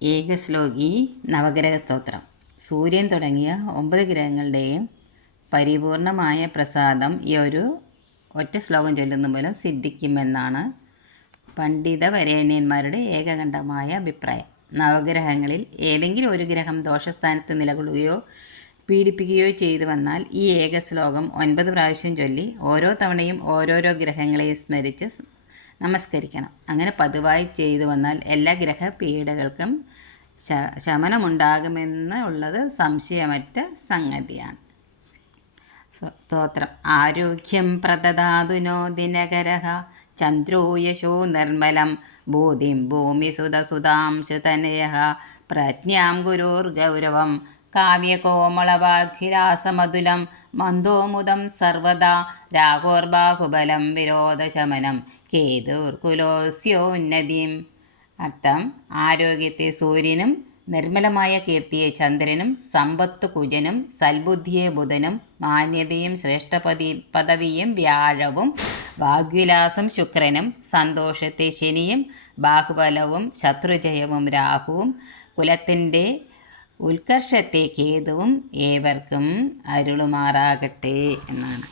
ഏകശ്ലോകി നവഗ്രഹ സ്തോത്രം. സൂര്യൻ തുടങ്ങിയ 9 ഗ്രഹങ്ങളുടെയും പരിപൂർണമായ പ്രസാദം ഈ ഒരു ഒറ്റ ശ്ലോകം ചൊല്ലുന്ന മൂലം സിദ്ധിക്കുമെന്നാണ് പണ്ഡിതവരേണ്യന്മാരുടെ ഏകകണ്ഠമായ അഭിപ്രായം. നവഗ്രഹങ്ങളിൽ ഏതെങ്കിലും ഒരു ഗ്രഹം ദോഷസ്ഥാനത്ത് നിലകൊള്ളുകയോ പീഡിപ്പിക്കുകയോ ചെയ്തു വന്നാൽ ഈ ഏകശ്ലോകം 9 പ്രാവശ്യം ചൊല്ലി ഓരോ തവണയും ഓരോരോ ഗ്രഹങ്ങളെ സ്മരിച്ച് നമസ്കരിക്കണം. അങ്ങനെ പതിവായി ചെയ്തു വന്നാൽ എല്ലാ ഗ്രഹപീഡകൾക്കും ശമനമുണ്ടാകുമെന്നുള്ളത് സംശയമറ്റ സംഗതിയാണ്. സ്തോത്രം. ആരോഗ്യം പ്രദദാതുനോ ദിനകരഃ ചന്ദ്രോ യശോ നിർമ്മലം ബോധിം ഭൂമിസുതസുതാംശുതനയഃ പ്രജ്ഞാം ഗുരുർഗൗരവം കാവ്യകോമളവാഗ്വിലാസമതുലം മന്ദോമുദം സർവദാ രാഘോർബാഹുബലം വിരോധശമനം കേതുർകുലോസ്യോന്നതിം. അർത്ഥം: ആരോഗ്യത്തെ സൂര്യനും നിർമ്മലമായ കീർത്തിയെ ചന്ദ്രനും സമ്പത്ത് കുജനും സൽബുദ്ധിയെ ബുധനും മാന്യതയും പദവിയും വ്യാഴവും വാഗ്വിലാസം ശുക്രനും സന്തോഷത്തെ ശനിയും ബാഹുബലവും ശത്രുജയവും രാഹുവും കുലത്തിൻ്റെ ഉത്കർഷത്തെ കേതുവും ഏവർക്കും അരുളുമാറാകട്ടെ എന്നാണ്.